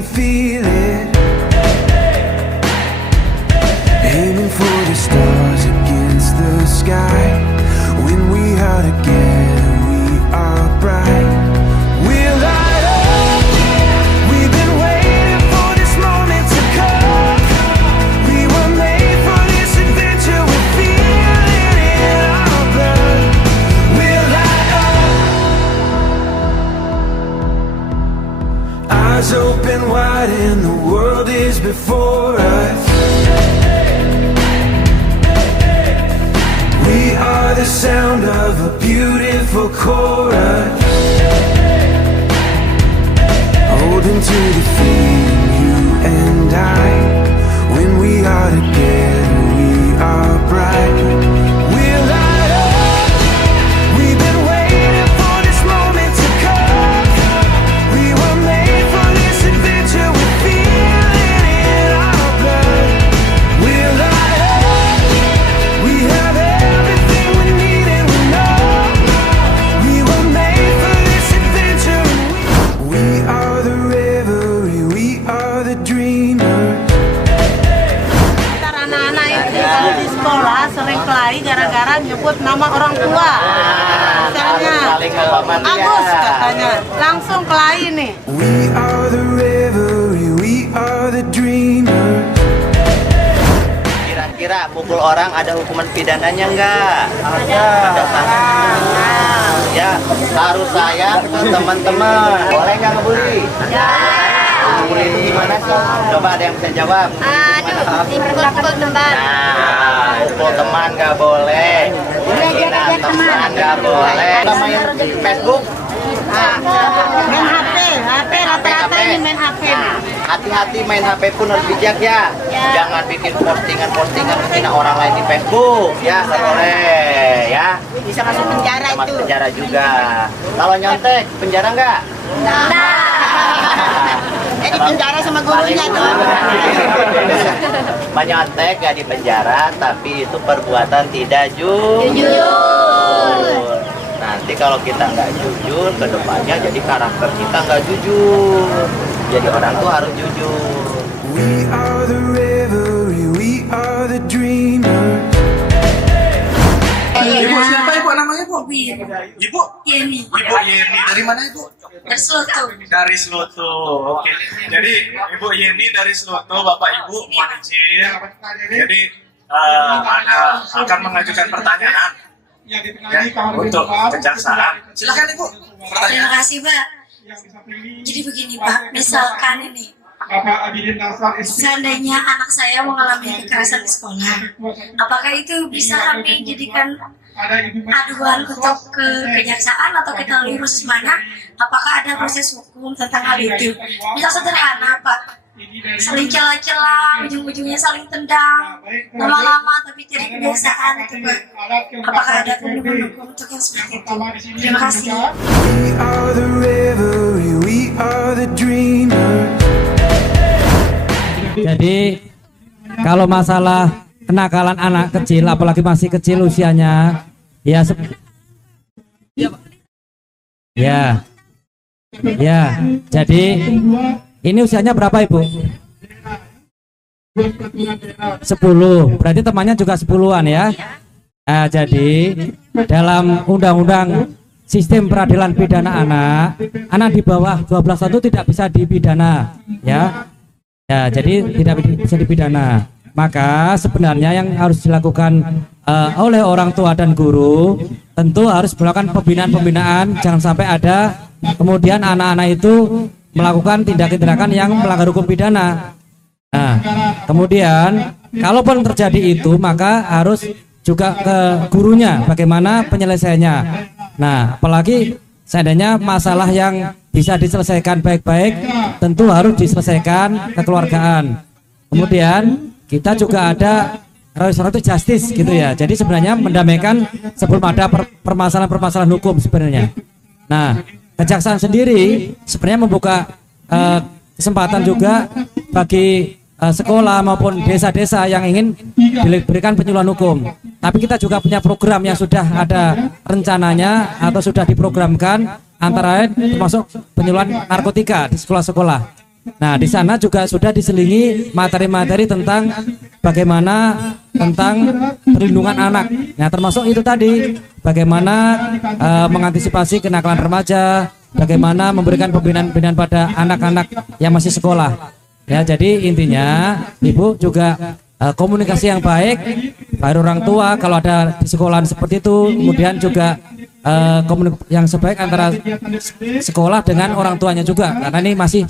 can feel it. Aiming for the stars against the sky. When we are together, we are bright. We'll light up. We've been waiting for this moment to come. We were made for this adventure. We feel it in our blood. We'll light up. Eyes open wide and the world is before us. We are the sound of a beautiful chorus. Holding to the feeling, you and I. When we are together, we are bright. We'll light up. We've been waiting for this moment to come. We were made for this adventure. We feel it in our blood. We'll light up. We have everything we need and we know we were made for this adventure. We are the revelry, we are the dreamers. Anak-anak itu kalau di sekolah sering kelahi gara-gara nyebut nama orang tua. Misalnya Agus katanya, langsung kelahi nih. We are the revelry, we are the dreamers. Kira-kira pukul orang ada hukuman pidananya enggak? Ada. Ya, harus sayang ke teman-teman. Boleh nggak ngebully? Ya. Ngebully itu gimana sih? Coba ada yang bisa jawab. Dipukul teman. Nah, pukul teman nggak boleh. Hina teman nggak boleh. Sama yang di Facebook? Main HP rata-rata ini main HP. Hati-hati main HP pun harus bijak ya. Jangan bikin postingan menghina orang lain di Facebook ya, nggak boleh ya. Bisa masuk penjara Masuk itu. penjara juga. Kalau nyontek penjara nggak? Jadi penjara sama gurunya tuh. Menyontek nggak di penjara, tapi itu perbuatan tidak jujur. Nanti kalau kita nggak jujur, ke depannya jadi karakter kita nggak jujur. Jadi orang tuh harus jujur. We are the revelry, we are the dreamers. Ibu siapa ibu namanya ibu? Ibu Yeni. Ibu Yeni dari mana ibu? Dari Sloto. Dari Sloto. Oke. Jadi Ibu Yeni dari Sloto, Bapak Ibu mohon izin. Jadi Anda akan mengajukan pertanyaan ya, untuk kejaksaan. Silakan Ibu. Terima Pertanyaan. kasih Pak. Jadi begini Pak, misalkan ini seandainya anak saya mengalami kekerasan di sekolah, apakah itu bisa kami jadikan aduan untuk ke kejaksaan atau kita lalui proses mana? Apakah ada proses hukum tentang hal itu? Misal sederhana Pak, saling celah-celah, ujung-ujungnya saling tendang, lama-lama tapi jadi kebiasaan itu Pak. Apakah ada penemuan hukum untuk yang seperti itu? Terima kasih. We are the revelry, we are the dreamers. Jadi kalau masalah kenakalan anak kecil, apalagi masih kecil usianya, ya ya. Jadi ini usianya berapa Ibu? 10. Berarti temannya juga 10-an ya. Nah, jadi dalam undang-undang sistem peradilan pidana anak di bawah 12 tahun itu tidak bisa dipidana ya. Ya, jadi tidak bisa dipidana. Maka sebenarnya yang harus dilakukan oleh orang tua dan guru tentu harus melakukan pembinaan-pembinaan, jangan sampai ada kemudian anak-anak itu melakukan tindakan-tindakan yang melanggar hukum pidana. Nah, kemudian kalaupun terjadi itu maka harus juga ke gurunya bagaimana penyelesaiannya. Nah, apalagi seandainya masalah yang bisa diselesaikan baik-baik tentu harus diselesaikan kekeluargaan. Kemudian kita juga ada restoratif justice gitu ya. Jadi sebenarnya mendamaikan sebelum ada permasalahan-permasalahan hukum sebenarnya. Nah, kejaksaan sendiri sebenarnya membuka kesempatan juga bagi sekolah maupun desa-desa yang ingin diberikan penyuluhan hukum. Tapi kita juga punya program yang sudah ada rencananya atau sudah diprogramkan, antara lain termasuk penyuluhan narkotika di sekolah-sekolah. Nah, di sana juga sudah diselingi materi-materi tentang bagaimana tentang perlindungan anak. Nah, termasuk itu tadi bagaimana mengantisipasi kenakalan remaja, bagaimana memberikan pembinaan-pembinaan pada anak-anak yang masih sekolah. Ya, jadi intinya Ibu juga komunikasi yang baik pada orang tua kalau ada di sekolahan seperti itu, kemudian juga yang sebaik antara sekolah dengan orang tuanya juga, karena ini masih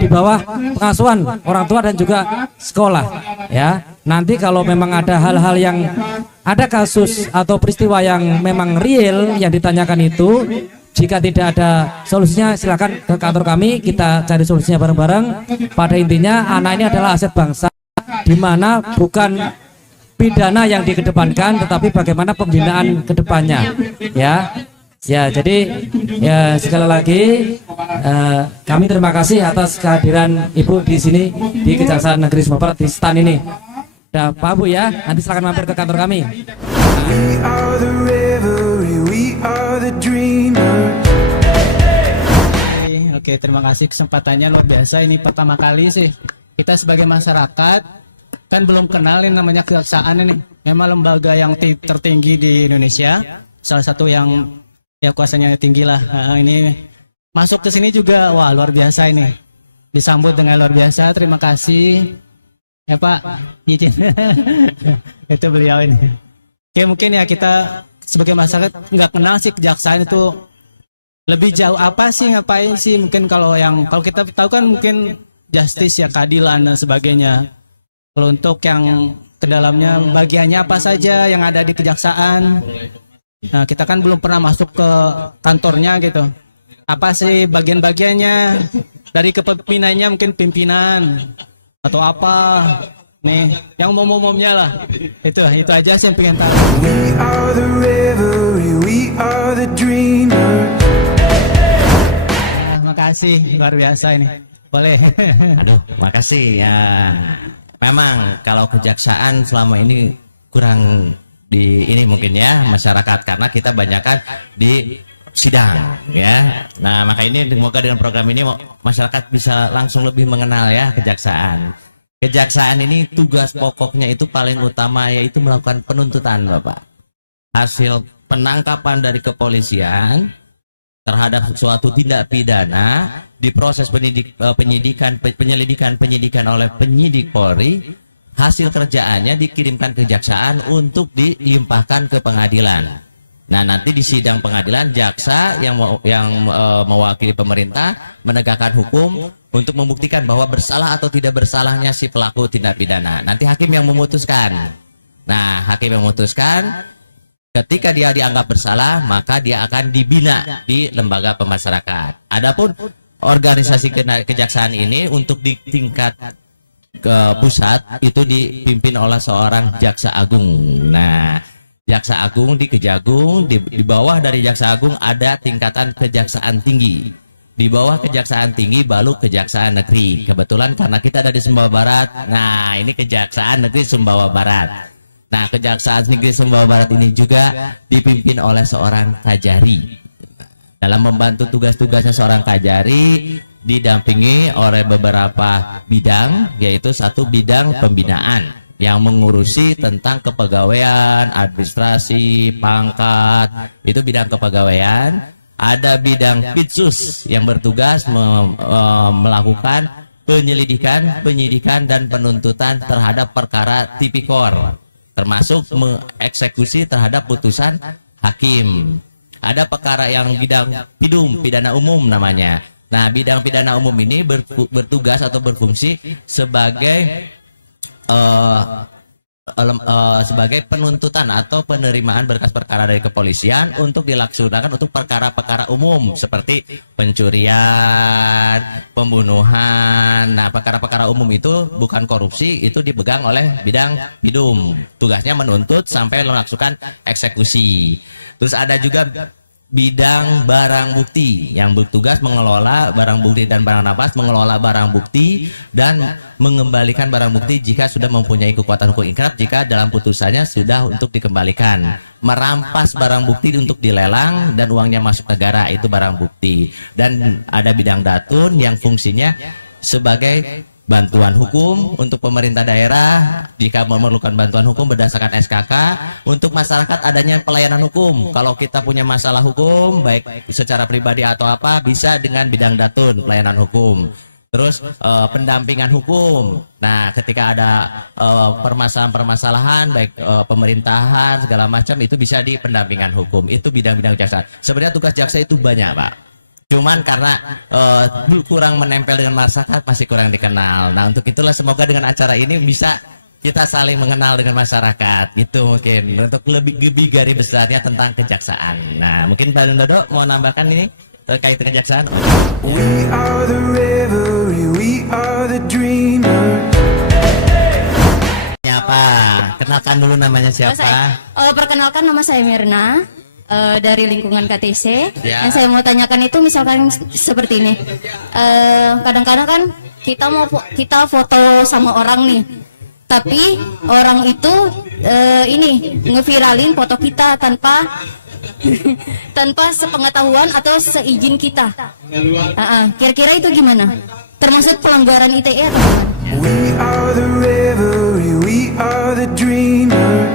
di bawah pengasuhan orang tua dan juga sekolah. Ya, nanti kalau memang ada hal-hal yang ada kasus atau peristiwa yang memang real yang ditanyakan itu, jika tidak ada solusinya silakan ke kantor kami, kita cari solusinya bareng-bareng. Pada intinya anak ini adalah aset bangsa, di mana bukan pidana yang dikedepankan, tetapi bagaimana pembinaan kedepannya. Ya, jadi ya sekali lagi kami terima kasih atas kehadiran Ibu di sini di Kejaksaan Negeri Sumatera Barat di stand ini. Udah Pak Bu ya, nanti silakan mampir ke kantor kami. We are the revelry, we are the dreamers. Oke, terima kasih kesempatannya, luar biasa. Ini pertama kali sih kita sebagai masyarakat kan belum kenal ini namanya kejaksaan ini. Memang lembaga yang tertinggi di Indonesia, salah satu yang ya kuasanya tinggi lah. Ini masuk ke sini juga, wah luar biasa ini. Disambut dengan luar biasa, terima kasih. Ya Pak, izin. Itu beliau ini. Oke, mungkin ya kita sebagai masyarakat nggak kenal sih kejaksaan itu lebih jauh apa sih, ngapain sih. Mungkin kalau kita tahu kan mungkin justice ya, keadilan dan sebagainya. Kalau untuk yang ke dalamnya bagiannya apa saja yang ada di kejaksaan. Nah, kita kan belum pernah masuk ke kantornya gitu. Apa sih bagian-bagiannya? Dari kepemimpinannya mungkin pimpinan atau apa? Nih, yang umum-umumnya lah. Itu aja sih yang pengen tahu. We are the revelry, we are the dreamers. Makasih, luar biasa ini. Boleh. Aduh, makasih ya. Memang kalau kejaksaan selama ini kurang di ini mungkin ya masyarakat, karena kita banyakkan di sidang ya. Nah, maka ini semoga dengan program ini masyarakat bisa langsung lebih mengenal ya kejaksaan. Kejaksaan ini tugas pokoknya itu paling utama yaitu melakukan penuntutan, Bapak. Hasil penangkapan dari kepolisian terhadap suatu tindak pidana diproses penyelidikan oleh penyidik Polri, hasil kerjaannya dikirimkan ke kejaksaan untuk dilimpahkan ke pengadilan. Nah, nanti di sidang pengadilan jaksa yang mewakili pemerintah menegakkan hukum untuk membuktikan bahwa bersalah atau tidak bersalahnya si pelaku tindak pidana. Nanti hakim yang memutuskan. Nah, hakim yang memutuskan. Ketika dia dianggap bersalah, maka dia akan dibina di lembaga pemasyarakatan. Adapun organisasi kejaksaan ini untuk di tingkat ke pusat itu dipimpin oleh seorang jaksa agung. Nah, jaksa agung di Kejagung, di bawah dari jaksa agung ada tingkatan kejaksaan tinggi. Di bawah kejaksaan tinggi baru kejaksaan negeri. Kebetulan karena kita ada di Sumbawa Barat, nah ini kejaksaan negeri Sumbawa Barat. Nah, Kejaksaan Negeri Sumbawa Barat ini juga dipimpin oleh seorang kajari. Dalam membantu tugas-tugasnya seorang kajari, didampingi oleh beberapa bidang, yaitu satu bidang pembinaan yang mengurusi tentang kepegawaian, administrasi, pangkat, itu bidang kepegawaian. Ada bidang Pitsus yang bertugas melakukan penyelidikan, penyidikan, dan penuntutan terhadap perkara tipikor, termasuk mengeksekusi terhadap putusan hakim. Ada perkara yang bidang PIDUM, pidana umum namanya. Nah, bidang pidana umum ini bertugas atau berfungsi sebagai sebagai penuntutan atau penerimaan berkas perkara dari kepolisian untuk dilaksanakan untuk perkara-perkara umum seperti pencurian, pembunuhan. Nah, perkara-perkara umum itu bukan korupsi, itu dipegang oleh bidang PIDUM. Tugasnya menuntut sampai melakukan eksekusi. Terus ada juga bidang barang bukti yang bertugas mengelola barang bukti dan barang nafas, mengelola barang bukti dan mengembalikan barang bukti jika sudah mempunyai kekuatan hukum inkrah, jika dalam putusannya sudah untuk dikembalikan. Merampas barang bukti untuk dilelang dan uangnya masuk negara, itu barang bukti. Dan ada bidang datun yang fungsinya sebagai bantuan hukum untuk pemerintah daerah jika memerlukan bantuan hukum berdasarkan SKK. Untuk masyarakat adanya pelayanan hukum. Kalau kita punya masalah hukum baik secara pribadi atau apa, bisa dengan bidang datun pelayanan hukum. Terus pendampingan hukum. Nah, ketika ada permasalahan-permasalahan baik pemerintahan segala macam, itu bisa di pendampingan hukum. Itu bidang-bidang jaksa. Sebenarnya tugas jaksa itu banyak, Pak. Cuman karena kurang menempel dengan masyarakat, masih kurang dikenal. Nah, untuk itulah semoga dengan acara ini bisa kita saling mengenal dengan masyarakat. Itu mungkin untuk lebih garis besarnya tentang kejaksaan. Nah, mungkin Pak Dodo mau nambahkan ini terkait kejaksaan. We are the revelry, we are the dreamers. Siapa? Kenalkan dulu namanya siapa? Perkenalkan, nama saya Mirna dari lingkungan KTC. Ya. Yang saya mau tanyakan itu misalkan seperti ini. Kadang-kadang kan kita foto sama orang nih, tapi orang itu ngeviralin foto kita tanpa sepengetahuan atau seizin kita. Kira-kira itu gimana? Termasuk pelanggaran ITE atau gimana? We are the revelry, we are the dreamers.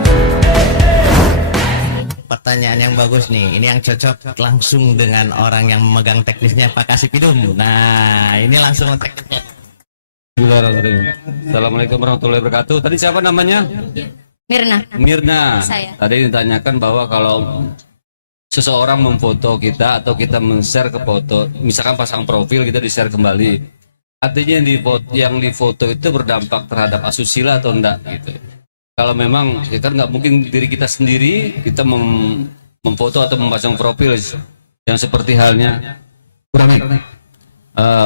Pertanyaan yang bagus nih. Ini yang cocok langsung dengan orang yang memegang teknisnya, Pak Kasipidum. Nah, ini langsung teknisnya. Assalamualaikum warahmatullahi wabarakatuh. Tadi siapa namanya? Mirna. Saya. Tadi ditanyakan bahwa kalau seseorang memfoto kita atau kita men-share ke foto, misalkan pasang profil kita di-share kembali, artinya yang difoto itu berdampak terhadap asusila atau enggak gitu. Kalau memang ya kan nggak mungkin diri kita sendiri kita memfoto atau memasang profil yang seperti halnya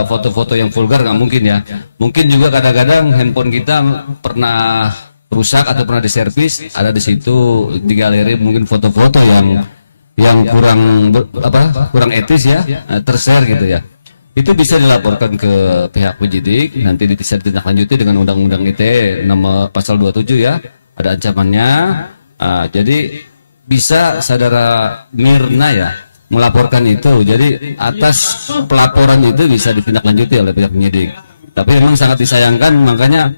foto-foto yang vulgar, nggak mungkin ya. Mungkin juga kadang-kadang handphone kita pernah rusak atau pernah diservis, ada di situ di galeri mungkin foto-foto yang kurang etis ya, tershare gitu ya. Itu bisa dilaporkan ke pihak penyidik, nanti bisa ditindaklanjuti dengan Undang-Undang ITE nomor pasal 27 ya, ada ancamannya. Jadi bisa saudara Mirna ya melaporkan itu. Jadi atas pelaporan itu bisa ditindaklanjuti oleh pihak penyidik. Tapi memang sangat disayangkan, makanya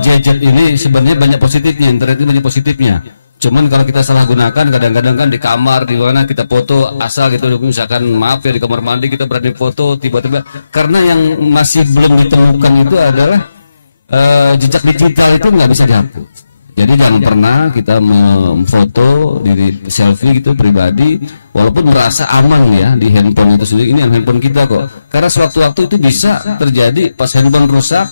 gadget ini sebenarnya banyak positifnya, internet ini banyak positifnya. Cuman kalau kita salah gunakan, kadang-kadang kan di kamar di mana kita foto asal gitu, misalkan maaf ya di kamar mandi kita berani foto tiba-tiba, karena yang masih belum ditemukan itu adalah jejak digital itu nggak bisa dihapus. Jadi jangan pernah kita memfoto diri selfie gitu pribadi, walaupun merasa aman ya di handphone itu sendiri, ini handphone kita kok. Karena sewaktu-waktu itu bisa terjadi pas handphone rusak.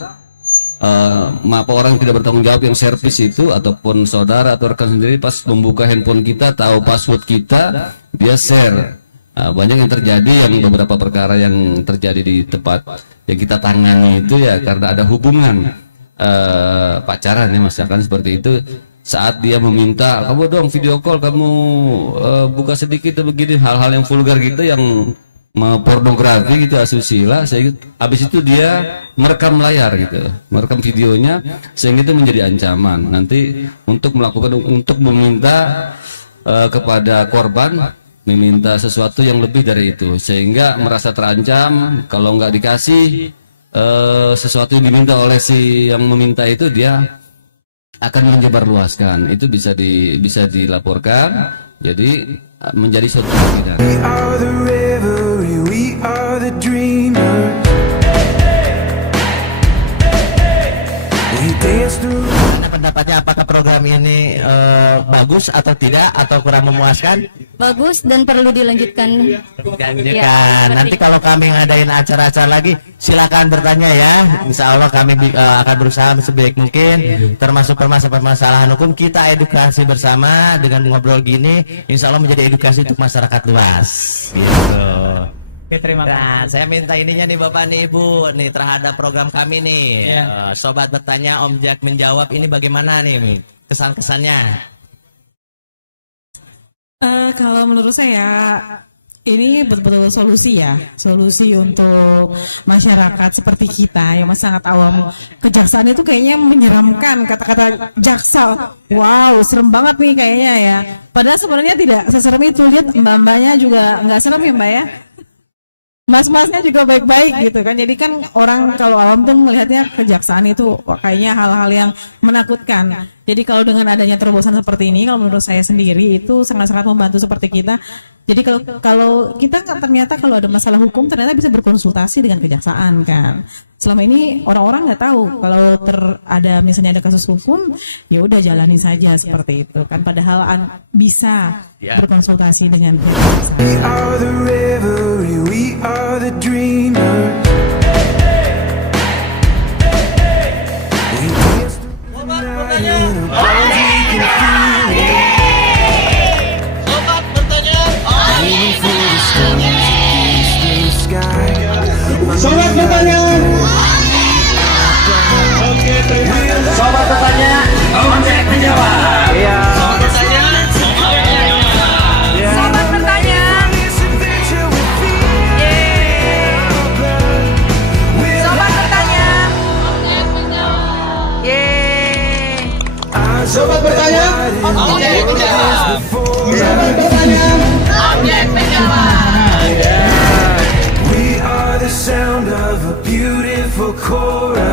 Orang yang tidak bertanggung jawab yang servis itu ataupun saudara atau rekan sendiri pas membuka handphone kita tahu password kita, dia share. Banyak yang terjadi, yang beberapa perkara yang terjadi di tempat yang kita tangani itu ya karena ada hubungan pacaran ya, misalkan seperti itu. Saat dia meminta kamu dong video call, kamu buka sedikit begini, hal-hal yang vulgar gitu, yang pornografi gitu, asusila, habis itu dia merekam layar gitu, merekam videonya, sehingga itu menjadi ancaman nanti untuk meminta kepada korban, meminta sesuatu yang lebih dari itu, sehingga merasa terancam. Kalau nggak dikasih sesuatu yang diminta oleh si yang meminta itu, dia akan menyebarluaskan. Itu bisa dilaporkan, jadi menjadi suatu pidana. We are the revelry, we are the dreamers. We dance through. Pendapatnya apakah program ini bagus atau tidak, atau kurang memuaskan? Bagus dan perlu dilanjutkan. Nanti kalau kami ngadain acara-acara lagi, silakan bertanya ya. Insya Allah kami akan berusaha sebaik mungkin, termasuk permasalahan hukum kita edukasi bersama dengan ngobrol gini. Insya Allah menjadi edukasi untuk masyarakat luas. Gitu. Oke, terima kasih. Nah, saya minta ininya nih Bapak nih Ibu nih terhadap program kami nih. Sobat bertanya, Om Jack menjawab, ini bagaimana nih kesan-kesannya? Kalau menurut saya ini betul-betul solusi untuk masyarakat seperti kita yang masih sangat awam. Kejaksaan itu kayaknya menyeramkan, kata-kata jaksa, wow serem banget nih kayaknya ya. Padahal sebenarnya tidak seserem itu. Lihat mbak-mbaknya juga nggak serem ya mbak ya. mas-masnya juga baik-baik gitu kan. Jadi kan orang kalau awam tuh melihatnya kejaksaan itu kayaknya hal-hal yang menakutkan. Jadi kalau dengan adanya terobosan seperti ini, kalau menurut saya sendiri itu sangat-sangat membantu seperti kita. Jadi kalau kita ternyata kalau ada masalah hukum ternyata bisa berkonsultasi dengan kejaksaan kan. Selama ini orang-orang nggak tahu kalau ada misalnya ada kasus hukum, ya udah jalani saja seperti itu kan. Padahal bisa berkonsultasi dengan kejaksaan. We are the revelry, we are the dreamers. We dance through the night in a bond we can feel it. Aiming for the stars against the sky. Sobat bertanya. Sobat bertanya. Objek menjawab. Iya. Sobat bertanya. Sobat bertanya. Sobat bertanya. Sobat bertanya. Objek menjawab. Sobat bertanya. Objek menjawab. We are the sound of a beautiful chorus.